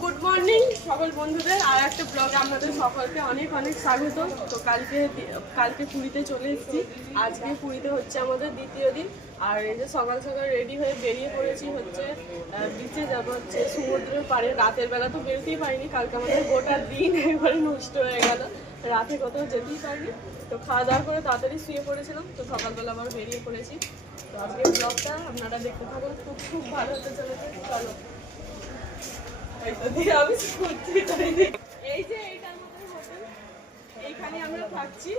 Good morning সকল বন্ধুদের, আর একটা ব্লগে আপনাদের সকলকে অনেক অনেক স্বাগত। তো কালকে পুরীতে চলে এসেছি। আজকে পুরীতে হচ্ছে আমাদের দ্বিতীয় দিন। আর এই যে সকাল সকাল রেডি হয়ে বেরিয়ে পড়েছি হচ্ছে বিচে যাবো, হচ্ছে সমুদ্রের পাড়ে। রাতের বেলা তো বেরোতেই পারিনি, কালকে আমাদের গোটা দিন একবারে নষ্ট হয়ে গেল, রাতে কোথাও যেতেই পারিনি। তো খাওয়া দাওয়া করে তাড়াতাড়ি শুয়ে পড়েছিলাম, তো সকালবেলা আবার বেরিয়ে পড়েছি। তো আজকে ব্লগটা আপনারা দেখতে থাকুন, খুব ভালো হতে চলেছে। চলো। এই যে এইটার মধ্যে হোটেল, এইখানে আমরা থাকছি,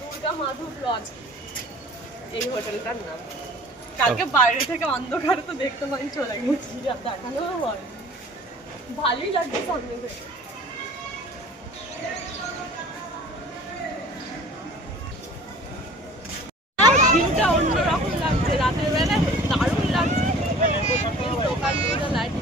দুর্গা মাধব লজ এই হোটেলটার নাম। কালকে বাইরে থেকে অন্ধকারে তো দেখতে পাই, চলে গেছি, দেখানো হয়, ভালোই লাগছে সামনে থেকে। ভিউটা অন্যরকম লাগছে, রাতের বেলা দারুণ লাগছে। দোকানগুলো লাইট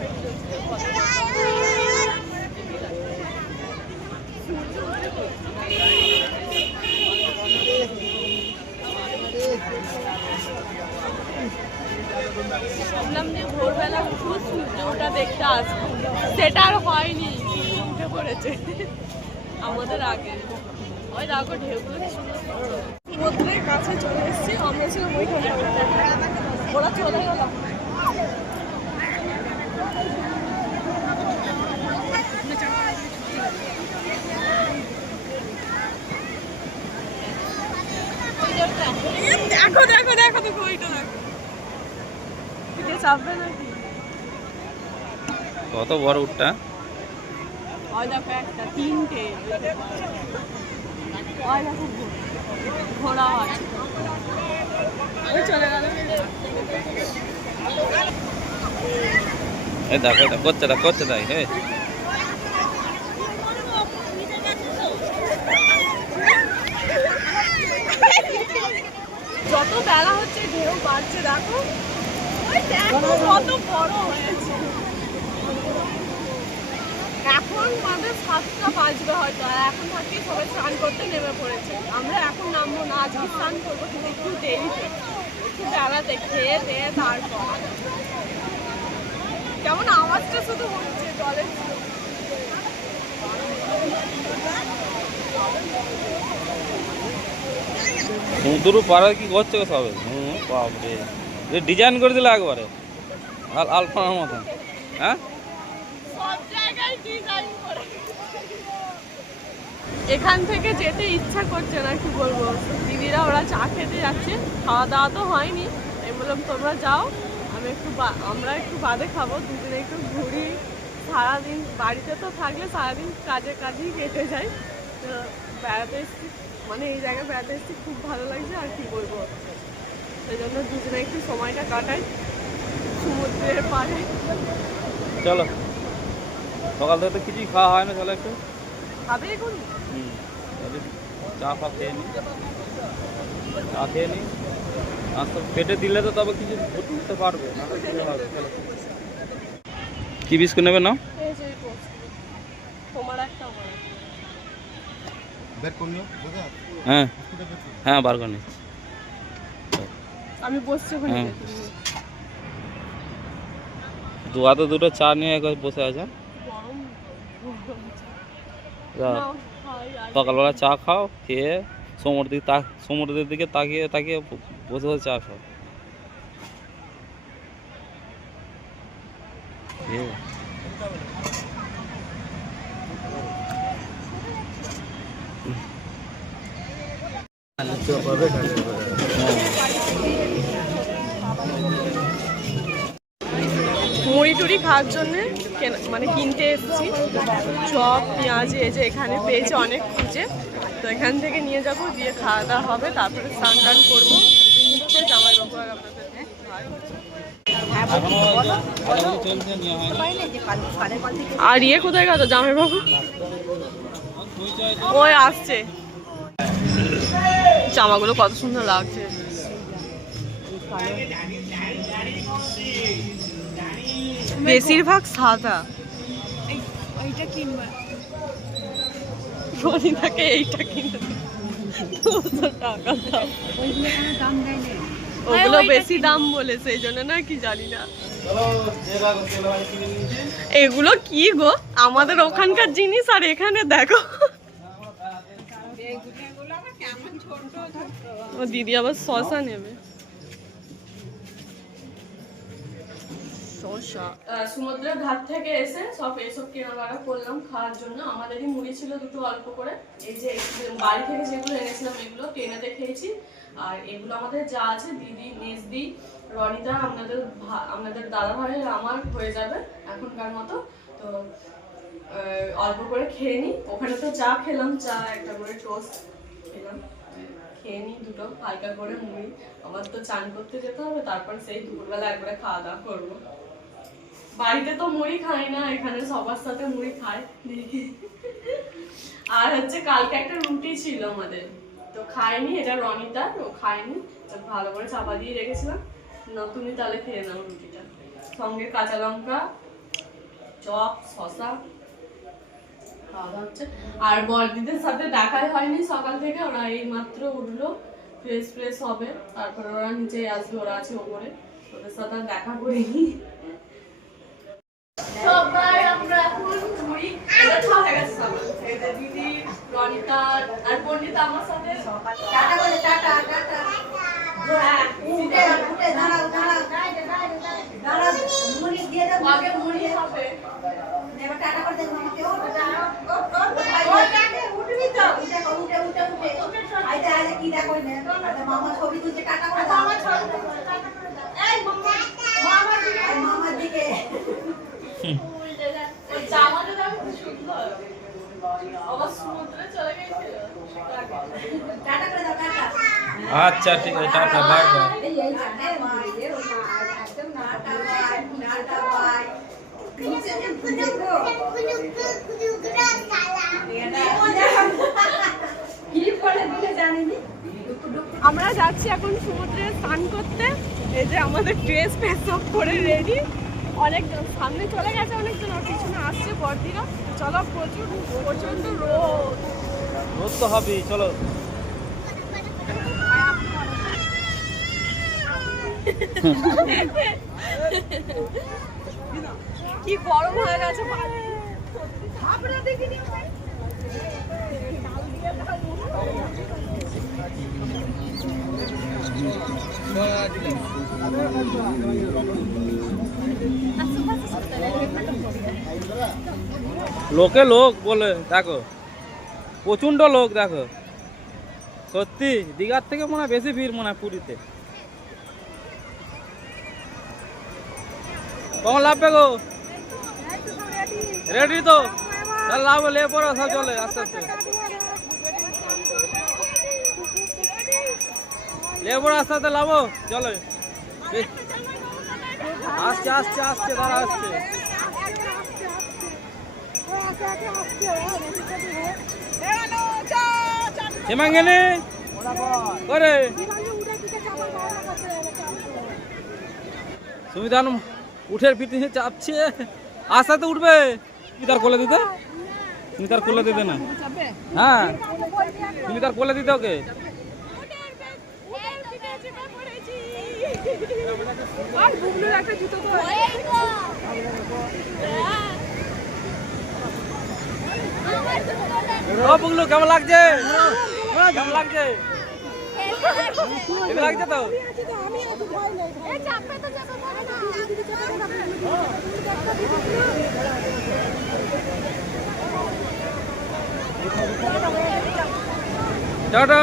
ভাবলাম যে ভোরবেলা উঠবো, সূর্যটা দেখতে আসবো, সেটা আর হয়নি, উঠে পড়েছে আমাদের আগে। ওই দেখো ঢেউগুলো কি সুন্দর, সমুদ্রের কাছে চলে এসেছি। আমরা ছিলাম ওইখানে, ওরা চলে গেল। দেখো দেখো দেখো দেখো, ওইটা দেখো, চাপবে নাকি? কত বড় উটটা? ওই দেখো একটা, তিনটে, ওই দেখো ঘোড়া আছে, ওই চলে গেল। এই দেখো, এটা করছে তাই। হ্যাঁ, যত বেলা হচ্ছে ঢেউ বাড়ছে, দেখো কত বড় হয়েছে। এখন আমাদের 7টা বাজবে হয়তো, আর এখন থাকি সবাই স্নান করতে নেমে পড়েছে। আমরা এখন নামবো না, আজকে স্নান করবো, কিন্তু একটু দেরিতে, একটু বেলাতে খেয়ে দিয়ে তারপর। কেমন আওয়াজটা শুধু হচ্ছে জলের। সমুদ্র পাড়া কি করছে সবে? বাপরে, ডিজাইন করে দিলে একবারে আলপনার মতন। হ্যাঁ, এখান থেকে যেতে ইচ্ছা করছে না, কি বলবো। দিদিরা ওরা চা খেতে যাচ্ছে, খাওয়া দাওয়া তো হয়নি। আমি বললাম তোমরা যাও, আমরা একটু বাদে খাবো, দুদিনে একটু ঘুরি। সারাদিন বাড়িতে তো থাকলে সারাদিন কাজেই কেটে যায়। তো বেড়াতে এসেছি, মানে এই জায়গায় বেড়াতে এসেছি, খুব ভালো লাগছে। আর কি বলবো, সেই জন্য দুদিনে একটু সময়টা কাটাই সমুদ্রের পাড়ে। চলো, সকাল থেকে তো কিছুই খাওয়া হয় না, চলো একটু খাবে এখন। চা খেয়ে নি, আর তো পেটে দিলে তো তবে কিছু উঠতে পারবে না। চলো, কি বিস্কুট নেবে না? হ্যাঁ হ্যাঁ, বার করে নিচ্ছি। আমি বসছি ওখানে। হাতে দুটো চা নিয়ে বসে আছে। সকালবেলা চা খাও, খেয়ে সমুদ্রের দিকে তাকিয়ে তাকিয়ে বসে বসে চা খাও। মুড়ি টুড়ি খাওয়ার জন্য মানে কিনতে এসেছি। চপ, পেঁয়াজ, এই যে এখানে পেয়েছে অনেক খুঁজে, তো এখান থেকে নিয়ে যাবো, দিয়ে খাওয়া দাওয়া হবে, তারপরে স্নান টান করবো। জামাইবাবু আর আপনাদের আর ইয়ে কোথায় গেল জামাইবাবু? ওই আসছে। জামাগুলো কত সুন্দর লাগছে। বেশিরভাগ সাদা। এইটা কিনবা, রনিতাকে এইটা কিনতে 200 টাকা দাম। ওইগুলো কোনো দাম দেয় না। ওগুলো বেশি দাম বলে সেই জন্য না কি জানি না। এগুলো কি গো, আমাদের ওখানকার জিনিস আর এখানে দেখো। ও দিদি আবার শশা নেবে। সমুদ্রের ঘাট থেকে এসে এসব কেনাকাটা করলাম খাওয়ার জন্য। আমাদেরই মুড়ি ছিল দুটো অল্প করে। এই যে বাড়ি থেকে যেগুলো এনেছিলাম এগুলো ট্রেনেতে খেয়েছি। আর এগুলো আমাদের যা আছে দিদি, মেজদি, রনিতা, আপনাদের দাদা ভাইয়ের আমার হয়ে যাবে এখনকার মতো। তো অল্প করে খেয়ে নিই। ওখানে তো চা খেলাম, চা একটা করে টোস্ট খেলাম, খেয়ে নিই দুটো হালকা করে মুড়ি। আবার তো চান করতে যেতে হবে, তারপর সেই দুপুরবেলা একবারে খাওয়া দাওয়া করবো। বাড়িতে তো মুড়ি খাই না, এখানে সবার সাথে মুড়ি খায়। আর হচ্ছে কালকে একটা রুটি ছিল আমাদের, তো খাইনি, এটা রনিতার, ও খায়নি, ভালো করে চাপা দিয়ে রেখেছিলাম। তুমি তাহলে খেয়ে নাও রুটিটা, সঙ্গে কাঁচা লঙ্কা, চপ, শশা খাওয়া হচ্ছে। আর বড়দিদের সাথে দেখাই হয়নি সকাল থেকে, ওরা এই মাত্র উঠলো, ফ্রেশ হবে, তারপরে ওরা নিচে আসবে, ওরা আছে ওপরে, ওদের সাথে দেখা করিনি। সবাই আমরা এখন মুড়ি খাওয়া হয়ে গেছে সবার। এই যে দিদি, রনিতা আর পন্ডিতা আমার সাথে টাটা করে টাটা টাটা। হ্যাঁ, উঠে দাঁড়াও দাঁড়াও দাঁড়াও, মুড়ি দিয়ে দাও, আগে মুড়ি হবে। এবার টাটা করে দেবো আমাকে। ও উঠবি তো, উঠে উঠে উঠে আইতে আইতে কি দেখো না, মামা ছবি তুলছে, টাটা করে দাও, মামা ছবি টাটা করে দাও। এই মামার দিকে জামাটা দেখো খুব সুন্দর, আবার সমুদ্রে চলে গেছিল। টাটা করে দাও, টাটা। আচ্ছা ঠিক আছে, টাটা, বাই বাই। আমরা যাচ্ছি এখন সমুদ্রে স্নান করতে। এই যে আমাদের ড্রেস সব করে রেডি, অনেক সামনে চলে গেছে অনেকজন, আর পিছনে আসছে বর্দিরা। চলো, প্রচন্ড রোদ তো হবেই, চলো। কি গরম হয়ে গেছে। লোকে লোক বলে দেখো, প্রচন্ড লোক দেখো, সত্যি দীঘার থেকে মনে হয় বেশি ভিড় মনে হয় পুরীতে। কখন লাভবে গো? রেডি তো? চল লাভ, লে পড়ো সব, চলে আস্তে আস্তে লে পড়ো, আস্তে আস্তে লাভো, চলো। আসছে আসছে আসছে, তারা আসছে। হেমাঙ্গিনী করে সুবিধান উঠের পিঠে চাপছে, আস্তে আস্তে উঠবে। তুমি তার কোলে দিতে, তুমি তার কোলে দিতে না? হ্যাঁ, তুমি তার কোলে দিতে ওকে। ও বুগলু, কেমন লাগছে? কেমন লাগছে? ঠিক লাগছে তো? টাটা।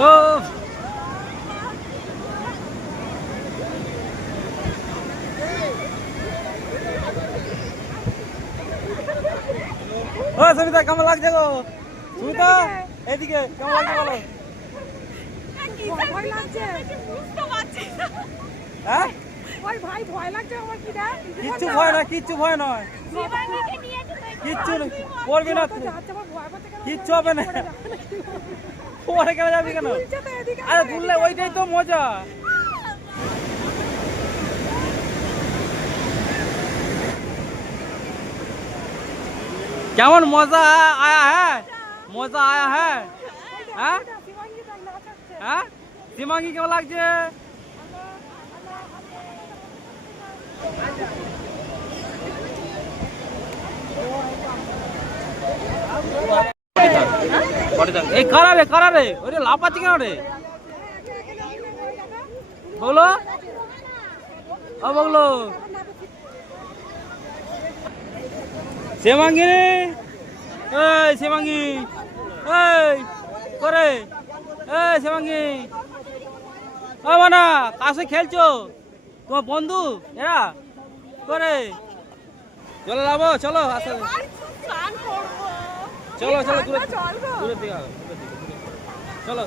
ও সবিতা, কেমন লাগছে গো? সুমিতা, এদিকে কেমন লাগছে বলো? ভয় লাগছে, হ্যাঁ ভাই ভয় লাগছে আমার। কিচ্ছু ভয় নয়, কিচ্ছু ভয় নয়, কিচ্ছু করবি না, কিচ্ছু হবে না। পরে কেন যাবি কেন? আরে তুললে ওইটাই তো মজা। কেমন মজা আয়া হ্যাঁ, মজা আয়া হ্যাঁ, হ্যাঁ হ্যাঁ শিবাঙ্গী কেমন লাগছে? এই কারা রে ওরে লাফাচ্ছি কেন রে বলো ও বলো শিবাঙ্গী রে এই শিবাঙ্গী এই করে এই শিবাঙ্গী ও মানা কাছে খেলছো তোমার বন্ধু এরা করে চলো যাবো চলো আসলে চলো চলো দূরে দূরে দিকে চলো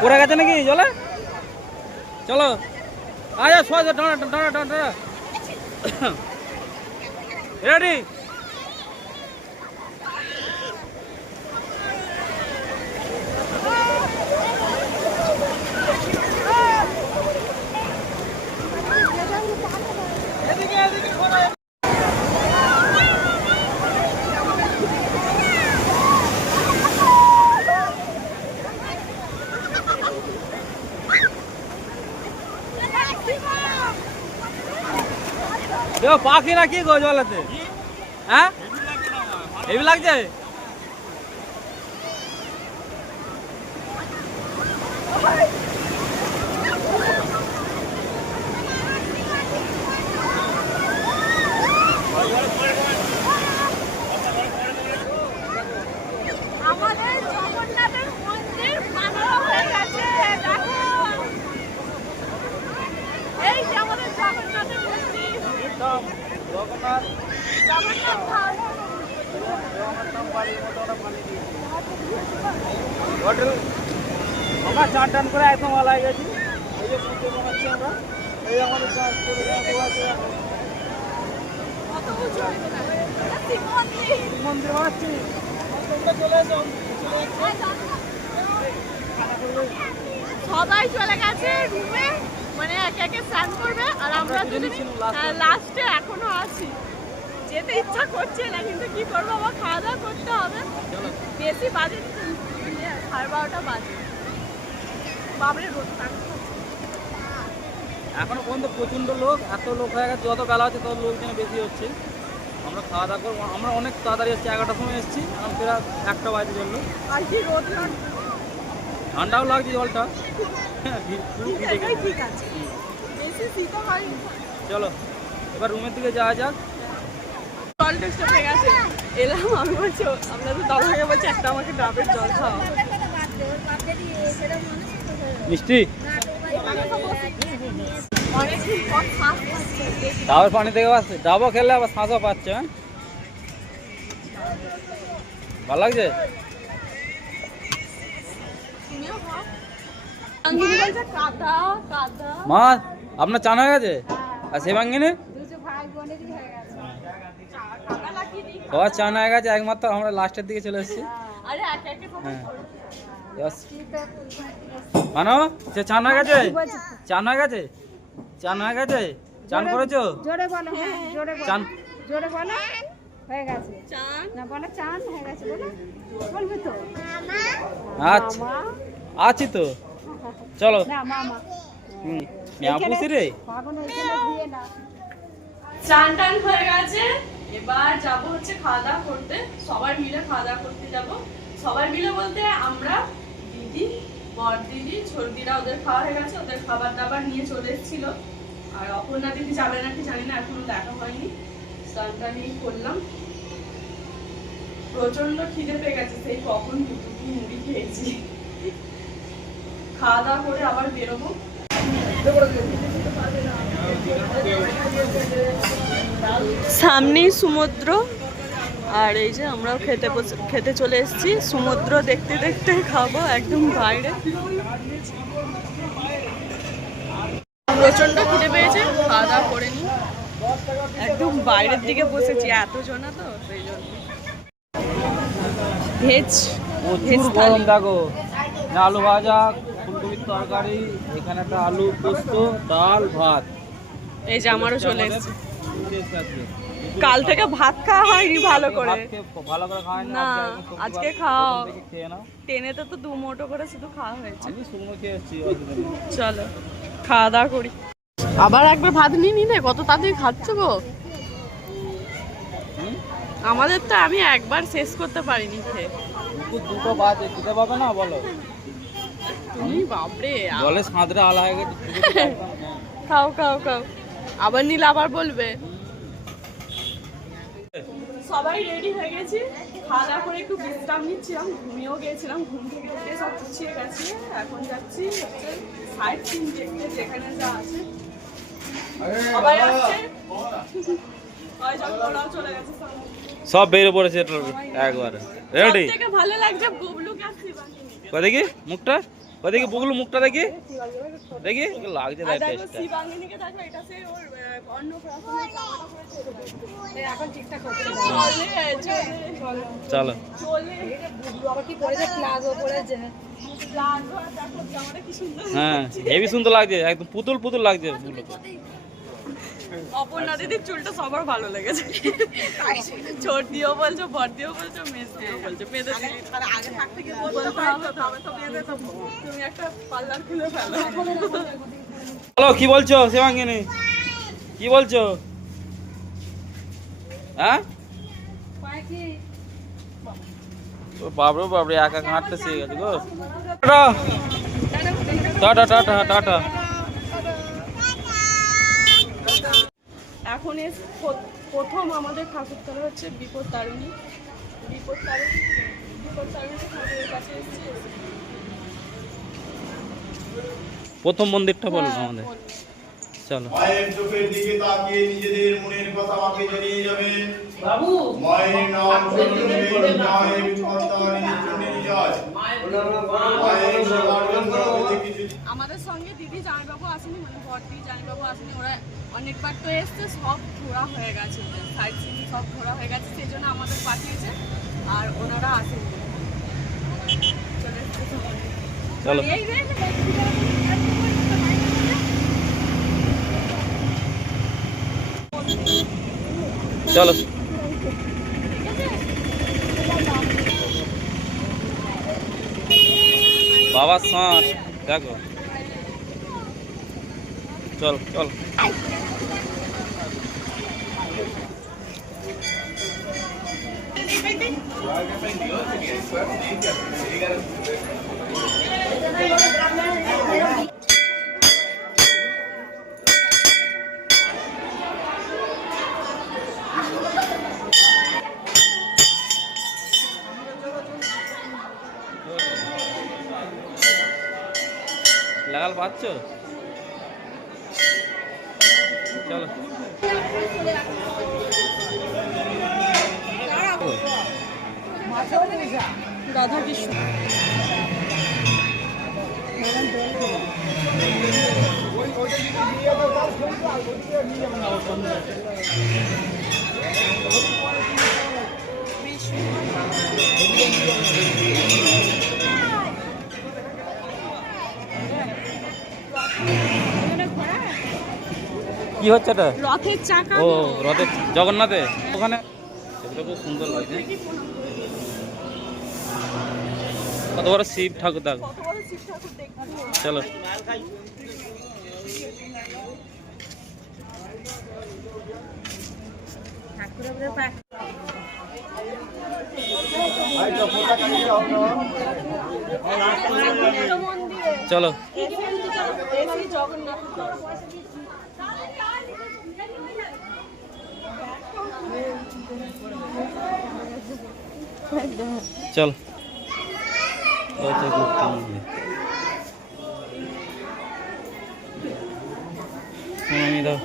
পড়ে গেছে নাকি চলে চলো আচ্ছা সোজা টানা টানা টানা টানা রেডি দেখো পাখি না কি গো জলেতে হ্যাঁ হেভি লাগছে আমাদের জগন্নাথের মন্দির বানানো হয়ে গেছে দেখো এই যে আমাদের জগন্নাথের মন্দির জগন্নাথ জগন্নাথ ধাম হোটেল আমরা চান টান করে একদম আলাই গেছি এই যে পুজো বানাচ্ছি আমরা এই আমাদের কত উঁচু এটা শিব মন্দির মন্দির বানাচ্ছি তোমরা চলে এসো সবাই চলে গেছে রুমে মানে একে একে স্নান করবে আর আমরা দুজনেই ছিলাম last এ। লাস্টে এখনো আছি যেতে ইচ্ছা করছে না কিন্তু কি করবো আবার খাওয়া দাওয়া করতে হবে বেশি বাজে 12:30 বাজে বাবরে রোদ থাকছে এখনো পর্যন্ত প্রচন্ড লোক এত লোক হয়ে গেছে যত বেলা হচ্ছে তত লোকজন বেশি হচ্ছে আমরা খাওয়া দাওয়া করবো আমরা অনেক তাড়াতাড়ি এসেছি 11টার সময় এসেছি এখন প্রায় 1টা বাজে চললো আর কি রোদ লাগছে ঠান্ডাও লাগছে জলটা এটাই ঠিক আছে বেশি শীতও হয়নি চলো এবার রুমের দিকে যাওয়া যাক জল টেস্ট হয়ে গেছে এলাম আমি বলছি আমরা তো দাদাকে বলছি একটা আমাকে ডাবের জল খাওয়া মিষ্টি অনেকদিন পর শ্বাস পাচ্ছে ডাবের পানি থেকে পাচ্ছে ডাবও খেলে আবার শ্বাসও পাচ্ছে হ্যাঁ ভালো লাগছে তুমিও খাও আঙ্গিনি বলছে কাদা কাদা মা আপনার চান হয়ে গেছে আর শিবাঙ্গিনী দুটো ভাই বোনেরই হয়ে গেছে কাদা লাগিয়ে দিই সবার চান হয়ে গেছে একমাত্র আমরা লাস্টের দিকে চলে এসেছি আরে একে একে সবাই হ্যাঁ করবে। Yes. মানো সে চান হয়ে গেছে চান হয়ে গেছে চান হয়ে গেছে চান করেছো জোরে বলো হ্যাঁ জোরে বলো চান জোরে বলো হয়ে গেছে চান না বলো চান হয়ে গেছে বলো বলবি তো আচ্ছা আছি তো চলো না মামা পুষি রে পাগল এখানে দিয়ে না চান টান হয়ে গেছে এবার যাব হচ্ছে খাওয়া দাওয়া করতে সবাই মিলে খাওয়া দাওয়া করতে যাব সবাই মিলে বলতে আমরা দিদি বর দিদি ছোটদিরা ওদের খাওয়া হয়ে গেছে ওদের খাবার দাবার নিয়ে চলে এসেছিল আর অপর্ণা দিদি যাবে নাকি জানি না এখনো দেখা হয়নি স্নানটা নিয়ে করলাম প্রচন্ড খিদে পেয়ে গেছে সেই কখন দুটো মুড়ি খেয়েছি খাওয়া দাওয়া করে আবার বেরোবো সামনেই সমুদ্র আর এই যে আমরাও খেতে চলে এসেছি সমুদ্র দেখতে দেখতে খাবো একদম বাইরে প্রচন্ড খিদে পেয়েছে খাওয়া দাওয়া করে নি একদম বাইরের দিকে বসেছি এত জনা তো সেই জন্য ভেজ প্রচুর গরম দেখো আলু ভাজা ফুলকপির তরকারি এখানে একটা আলু পোস্ত ডাল ভাত এই যে আমারও চলে এসেছে কাল থেকে ভাত খাওয়া হয়নি ভালো করে। ভালো করে খাওয়া হয়নি, না, আজকে খাও। খেয়ে নাও। টেনেতে তো 2 মুঠো করে শুধু খাওয়া হয়েছে। আমি শুকনো খেয়ে এসেছি। চলো খাওয়া দাওয়া করি। আবার একবার ভাত নিয়ে নিলে, কত তাড়াতাড়ি খাচ্ছ গো। আমাদের তো আমি একবার শেষ করতে পারিনি খেয়ে। দুটো বাজে, খেতে পাবে না বলো? তুমি বাপরে, জলে সাঁতরে আলা হয়ে গেছে। খাও খাও খাও, আবার নিলে আবার বলবে। সবাই রেডি হয়ে গেছি, খাওয়া দাওয়া করে একটু বিশ্রাম নিচ্ছিলাম, ঘুমিয়েও গিয়েছিলাম। ঘুম থেকে উঠে সব গুছিয়ে গেছি, এখন যাচ্ছি হচ্ছে সাইট সিন দেখতে, যেখানে যা আছে সবাই আছে। ওই যখন ওরাও চলে গেছে সব বেরিয়ে পড়েছে একবারে রেডি। সবথেকে ভালো লাগছে বুবলুকে আর শিবাঙ্গী। কই দেখি মুখটা, কই দেখি বুগলু মুখটা দেখি, দেখি লাগছে আর তাই দেখো টেস্টটা। শিবাঙ্গীকে দেখো, এটা সে ওর অন্নপ্রাশনের জামাটা পরেছে। এখন ঠিকঠাক হচ্ছে চলো চলে আবার কি করেছে প্লাজো পরেছে লাগো, আর দেখো জামাটা কি সুন্দর। হ্যাঁ হেভি সুন্দর লাগছে, একদম পুতুল পুতুল লাগছে বুগলুকে। অপর্ণা দিদির চুলটা সবার ভালো লেগেছে। ছোট দিয়েও বলছো, বড় দিয়েও বলছো, মেজ দিয়েও বলছো। বেঁধে আগে থাকতে গিয়ে বলতে হবে তো বেঁধে তো তুমি একটা পার্লার খুলে ফেলো। বলো কি বলছো শিবাঙ্গিনী, কি বলছো? হ্যাঁ বাবরে বাবরে একা একা হাঁটতে শিখে গেছে গো। Tata tata tata. এখন প্রথম আমাদের ঠাকুরতলা হচ্ছে বিপদ তারিণী। বিপদ তারিণী ঠাকুরের কাছে এসেছি। প্রথম মন্দিরটা বলো আমাদের। চলো মায়ের চোখের দিকে তাকিয়ে নিজেদের মনের কথা আমাকে জানিয়ে যাবেন। বাবু মায়ের নাম শুনবেন, মায়ের বিপত্তারিণী চণ্ডী জয়। মায়ের সেবার জন্য কিছু আমাদের সঙ্গে দিদি জামাইবাবু আসেনি, মানে বড়দি জামাইবাবু আসেনি। ওরা অনেকবার তো এসছে, সব ঘোরা হয়ে গেছে, সাইড সিন সব ঘোরা হয়ে গেছে, সেই জন্য আমাদের পাঠিয়েছে। আর ওনারা আসেনি, চলে এসছে সবাই। চলো চলো বাবার সাঁত দেখো। চল চল লাগাল পাচ্ছ? চলো রাধা কৃষ্ণ। কি হচ্ছে এটা? রথের চাকা। ও রথের জগন্নাথে ওখানে সেগুলো খুব সুন্দর লাগছে। কত বড় শিব ঠাকুর দেখো। কত বড় শিব ঠাকুর দেখতে। চলো চলো জগন্নাথ চল ঘুরতাম। আমি দাও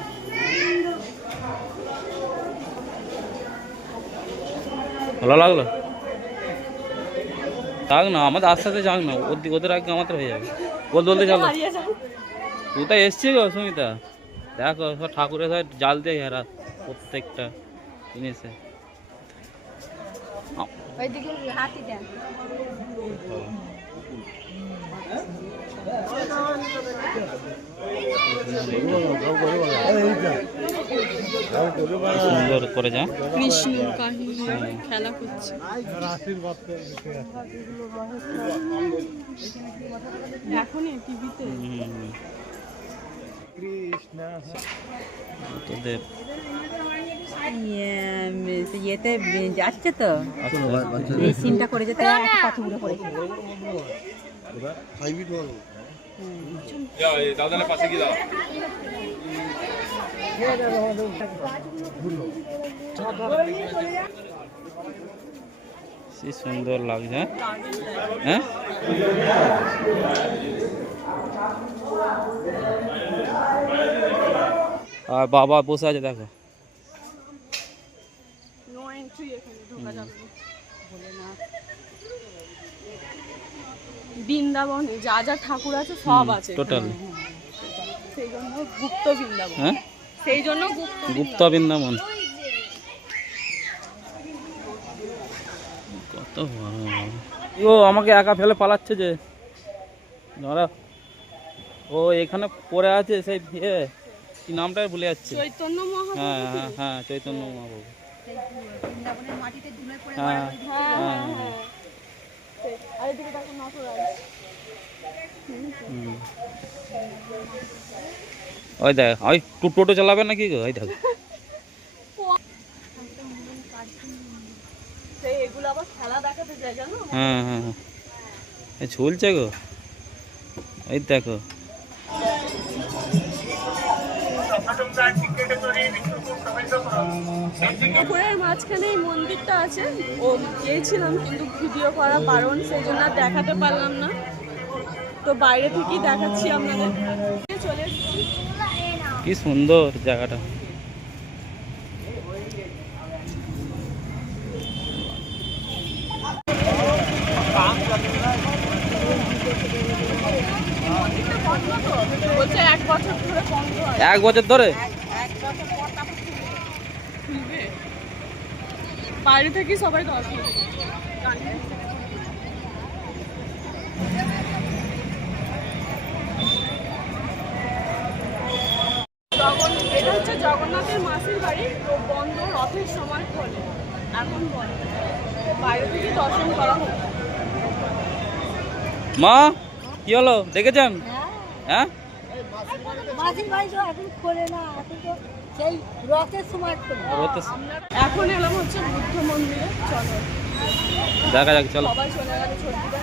ভালো লাগলো। থাক না আমাদের আস্তে আস্তে যাক না, ওদের আগে আমাদের হয়ে যাবে। বলতে চলো তুই তো এসছি গো সুমিতা, দেখো সব ঠাকুরের সব জাল দিয়ে ঘেরা প্রত্যেকটা জিনিসে। ওইদিকে হাতি দেন। সুন্দর করে যা কৃষ্ণর কাহিনী খেলা করছে। এখনই টিভিতে তোদের ইয়েতে যাচ্ছে তো এই সিনটা করে যেতে একটা পাথর পড়েছে। কি সুন্দর লাগছে হ্যাঁ। আর বাবা বসে আছে দেখো। নো এন্ট্রি, এখানে ঢোকা যাবে না। বৃন্দাবনে যা যা ঠাকুর আছে সব আছে টোটাল। সেই জন্য গুপ্ত বৃন্দাবন। হ্যাঁ, সেই জন্য গুপ্ত বৃন্দাবন। কত বড়। ও আমাকে একা ফেলে পালাচ্ছে যে ধরা। ও এখানে পড়ে আছে সেই কি নামটাই ভুলে যাচ্ছে। চৈতন্য মহাপ্রভু। হ্যাঁ হ্যাঁ হ্যাঁ, চৈতন্য মহাপ্রভু। হ্যাঁ হ্যাঁ হ্যাঁ। আর এদিকে দেখো নটরাজ। ওই দেখ, ওই টোটো চালাবে নাকি গো? ওই দেখ। সেই এগুলো আবার খেলা দেখাতে যায় জানো? হ্যাঁ হ্যাঁ হ্যাঁ, এ ঝুলছে গো। এই দেখো। পুকুরের মাঝখানে এই মন্দিরটা আছে। ও গিয়েছিলাম কিন্তু ভিডিও করা বারণ, সেই জন্য আর দেখাতে পারলাম না। তো বাইরে থেকেই দেখাচ্ছি আপনাদের। চলে এসেছি। কি সুন্দর জায়গাটা। বলছে 1 বছর ধরে বন্ধ হয়। 1 বছর ধরে? খুলবে। বাইরে থেকে সবাই দর্শন করছে। এটা হচ্ছে জগন্নাথের মাসির বাড়ি। তো বন্ধ, রথের সময় খোলে, এখন বন্ধ। বাইরে থেকে দর্শন করা হচ্ছে। মা কি হলো দেখেছেন? হ্যাঁ, মাসির বাড়ি তো এখন খোলে না, এখন তো সেই রথের সময় খোলে। এখন এলাম হচ্ছে বুদ্ধ মন্দিরে। চলো দেখা যাক, চলো সবাই চলে গেল ছবিটা।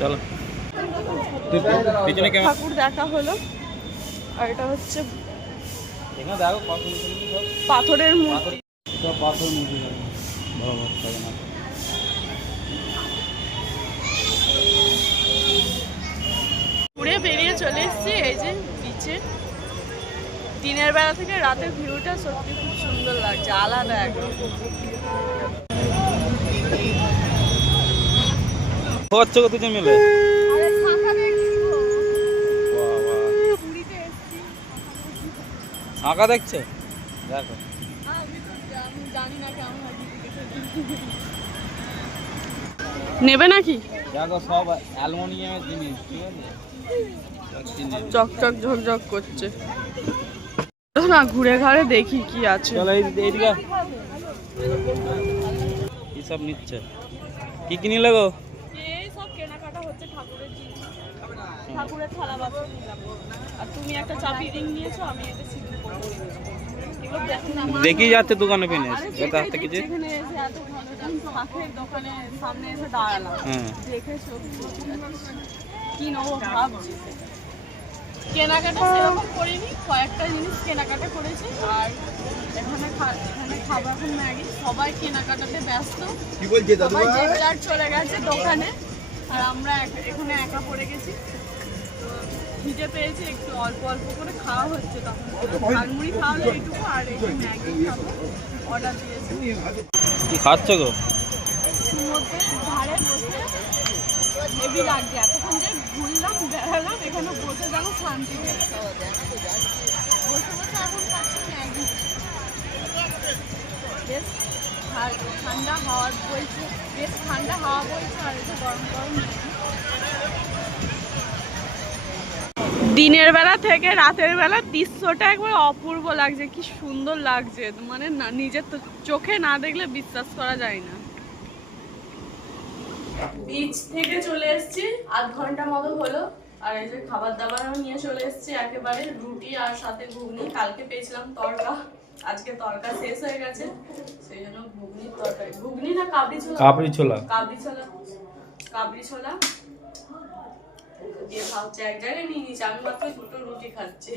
চলো। পিছনে কেমন ঠাকুর দেখা হলো। আর এটা হচ্ছে এখানে দেখো পাথরের মূর্তি। সব পাথর মূর্তি বড় বড় জগন্নাথ। ঘুরে বেরিয়ে চলে এসেছি এই যে বিচে। দিনের বেলা থেকে রাতের ভিউটা সত্যি খুব সুন্দর লাগছে, আলাদা একদম। হচ্ছে কত দুজন মিলে? ফাঁকা দেখছে দেখো। জানি না কেমন হয়। নেবে নাকি? দেখো সব অ্যালুমিনিয়ামের জিনিস, ঠিক আছে? চকচক ঝকঝক করছে না। ঘুরে ঘাড়ে দেখি কি আছে। চলো এইদিকে। কি সব নিচ্ছে? কি কি নিলে গো? এই সব কেনাকাটা হচ্ছে ঠাকুরের জিনিস। ঠাকুরের থালা বাসন নিলাম। আর তুমি একটা চাবি রিং নিয়েছো, আমি একটা সিঁদুর পরে নিয়েছি। এগুলো দেখো না। দেখি যাচ্ছে দোকানে পেনে এটা হাতে কিছু। এখানে এসে এত ভালো দাম শাকের দোকানে সামনে এসে দাঁড়ালাম। হ্যাঁ, দেখেছো কি নেবো ভাবছি। কেনাকাটা সেরকম করিনি, কয়েকটা জিনিস কেনাকাটা করেছি। আর এখানে খাবো এখন ম্যাগি। সবাই কেনাকাটাতে ব্যস্ত, সবাই যে যার চলে গেছে দোকানে। আর আমরা এখানে একা পড়ে গেছি। তো খিদে পেয়েছে, একটু অল্প অল্প করে খাওয়া হচ্ছে। তখন ঝালমুড়ি খাওয়ালো এইটুকু, আর একটু ম্যাগি খাবো অর্ডার দিয়েছি। কি খাচ্ছ গো? সমুদ্রের ধারে বসে হেভি লাগছে। এতক্ষণ যে ঘুরলাম বেড়ালাম, এখানে বসে যেন শান্তি পেয়েছে। বসে বসে এখন খাচ্ছি ম্যাগি। বেশ ঠান্ডা হাওয়া বইছে, বেশ ঠান্ডা হাওয়া বইছে আর একটু গরম গরম। দিনের বেলা থেকে রাতের বেলা দৃশ্যটা একবার অপূর্ব লাগছে, কি সুন্দর লাগছে, মানে নিজের চোখে না দেখলে বিশ্বাস করা যায় না। বিচ থেকে চলে এসেছি, আধ ঘন্টা মতো হলো। আর এই যে খাবার দাবারও নিয়ে চলে এসেছি, একেবারে রুটি আর সাথে ঘুগনি। কালকে পেয়েছিলাম তড়কা, আজকে তড়কা শেষ হয়ে গেছে, সেই জন্য ঘুগনির তরকারি। ঘুগনি না কাবলি ছোলা? কাবলি ছোলা। কাবলি ছোলা, কাবলি ছোলা দিয়ে খাচ্ছে। এক জায়গায় নিয়ে নিচ্ছে, আমি মাত্র দুটো রুটি খাচ্ছি।